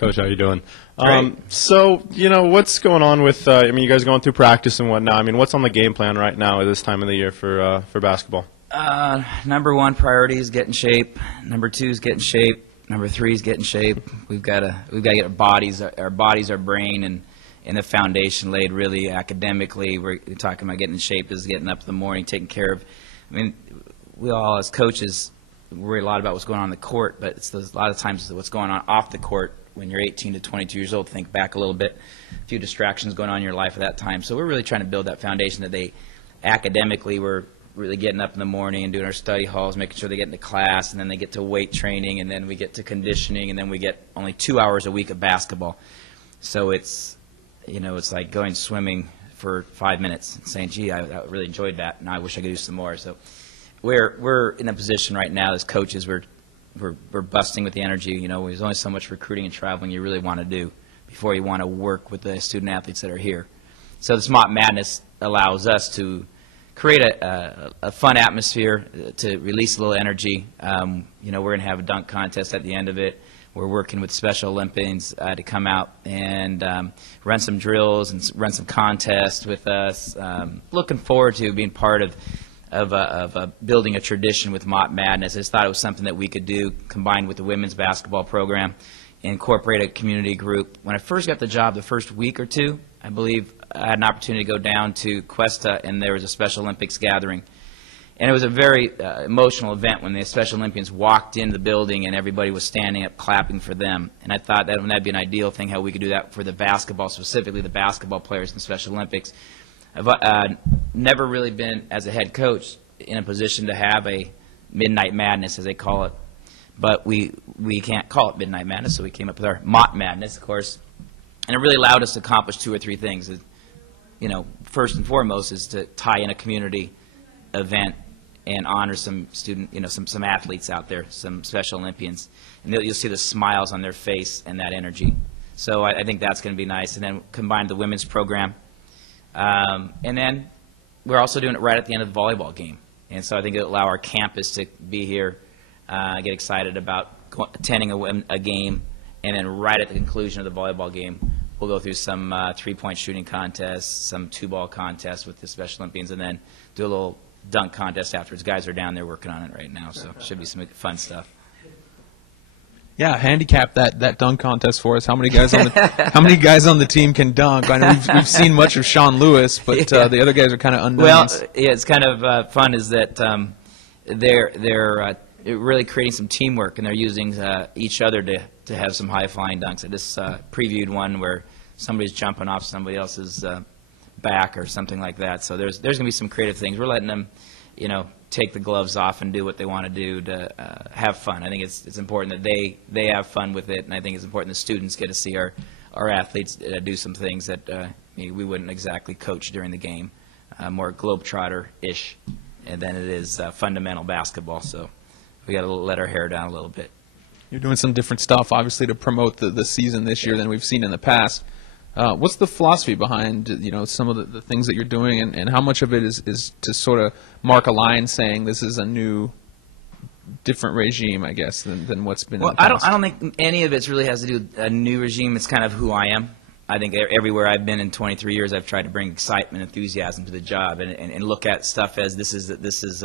Coach, how you doing? Great. So, what's going on with, you guys are going through practice and whatnot. I mean, what's on the game plan right now at this time of the year for basketball? Number one priority is get in shape. Number two is get in shape. Number three is get in shape. We've got to get our bodies, our brain, and the foundation laid really academically. We're talking about getting in shape is getting up in the morning, taking care of. I mean, we all as coaches worry a lot about what's going on in the court, but it's a lot of times what's going on off the court. When you're 18 to 22 years old, think back a little bit, a few distractions going on in your life at that time. So we're really trying to build that foundation that they academically we're really getting up in the morning and doing our study halls, making sure they get into class, and then they get to weight training, and then we get to conditioning, and then we get only 2 hours a week of basketball. So it's, it's like going swimming for 5 minutes and saying, gee, I really enjoyed that, and I wish I could do some more. So we're in a position right now as coaches we're busting with the energy. There's only so much recruiting and traveling you really want to do before you want to work with the student athletes that are here. So this Mott Madness allows us to create a fun atmosphere, to release a little energy. We're going to have a dunk contest at the end of it. We're working with Special Olympians to come out and run some drills and run some contests with us. Looking forward to being part of building a tradition with Mott Madness. I just thought it was something that we could do combined with the women's basketball program, incorporate a community group. When I first got the job, the first week or two, I believe I had an opportunity to go down to Cuesta, and there was a Special Olympics gathering. And it was a very emotional event when the Special Olympians walked into the building and everybody was standing up clapping for them. And I thought that'd be an ideal thing, how we could do that for the basketball, specifically the basketball players in the Special Olympics. I've never really been, as a head coach, in a position to have a Midnight Madness, as they call it. But we can't call it Midnight Madness, so we came up with our Mott Madness, of course. And it really allowed us to accomplish 2 or 3 things. First and foremost is to tie in a community event and honor some some athletes out there, some Special Olympians. And you'll see the smiles on their face and that energy. So I think that's going to be nice. And then combine the women's program. And then we're also doing it right at the end of the volleyball game. And so I think it'll allow our campus to be here, get excited about attending a game, and then right at the conclusion of the volleyball game, we'll go through some 3-point shooting contests, some 2-ball contests with the Special Olympians, and then do a little dunk contest afterwards. Guys are down there working on it right now, so it should be some fun stuff. Yeah, handicap that dunk contest for us. How many guys on the team can dunk? I know we've seen much of Sean Lewis, but the other guys are kind of unknowns. Well, yeah, it's kind of fun is that they're really creating some teamwork, and they're using each other to have some high flying dunks. I just previewed one where somebody's jumping off somebody else's back or something like that. So there's going to be some creative things. We're letting them, take the gloves off and do what they want to do to have fun. I think it's important that they have fun with it, and I think it's important the students get to see our athletes do some things that we wouldn't exactly coach during the game, more globetrotter-ish than it is fundamental basketball. So we got to let our hair down a little bit. You're doing some different stuff, obviously, to promote the season this year than we've seen in the past. What's the philosophy behind some of the things that you're doing, and how much of it is to sort of mark a line saying this is a new, different regime, I guess, than what's been in the past? I don't think any of it really has to do with a new regime. It's kind of who I am. I think everywhere I've been in 23 years, I've tried to bring excitement, enthusiasm to the job, and look at stuff as this is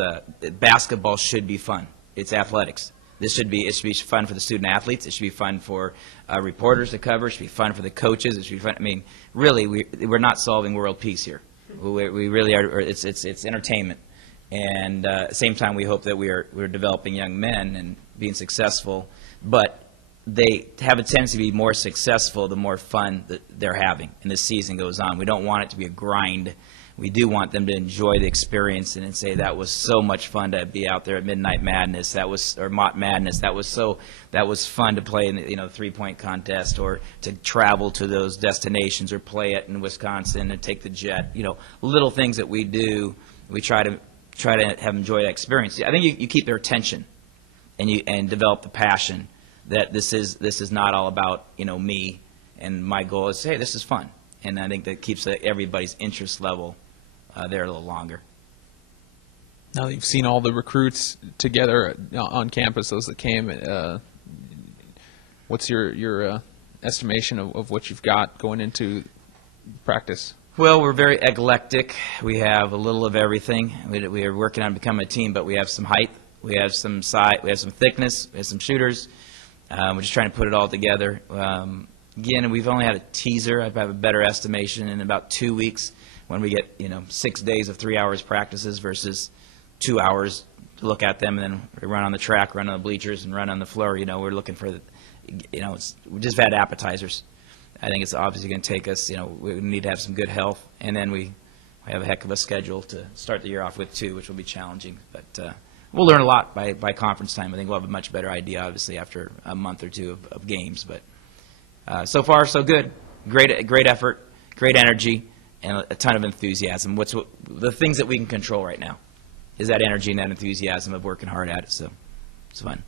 basketball should be fun. It's athletics. It should be fun for the student athletes. It should be fun for reporters to cover. It should be fun for the coaches. It should be fun. I mean, really, we're not solving world peace here. We really are. It's entertainment, and at the same time, we hope that we're developing young men and being successful. But they have a tendency to be more successful the more fun that they're having, and the season goes on. We don't want it to be a grind. We do want them to enjoy the experience and say that was so much fun to be out there at Midnight Madness, or Mott Madness. That was fun to play in the 3-point contest, or to travel to those destinations, or play it in Wisconsin and take the jet. Little things that we do. We try to have them enjoy that experience. I think you keep their attention, and develop the passion that this is not all about me, and my goal is, hey, this is fun, and I think that keeps everybody's interest level there a little longer. Now that you've seen all the recruits together on campus, those that came, what's your estimation of what you've got going into practice? Well, we're very eclectic. We have a little of everything. We are working on becoming a team, but we have some height, we have some size, we have some thickness, we have some shooters. We're just trying to put it all together. Again, we've only had a teaser. I have a better estimation in about 2 weeks when we get 6 days of 3 hours practices versus 2 hours to look at them, and then we run on the track, run on the bleachers, and run on the floor. We're looking for we just had appetizers. I think it's obviously going to take us, we need to have some good health, and then we have a heck of a schedule to start the year off with, too, which will be challenging. But we'll learn a lot by conference time. I think we'll have a much better idea, obviously, after a month or two of games. But so far, so good. Great effort, great energy, and a ton of enthusiasm. The things that we can control right now is that energy and that enthusiasm of working hard at it, so it's fun.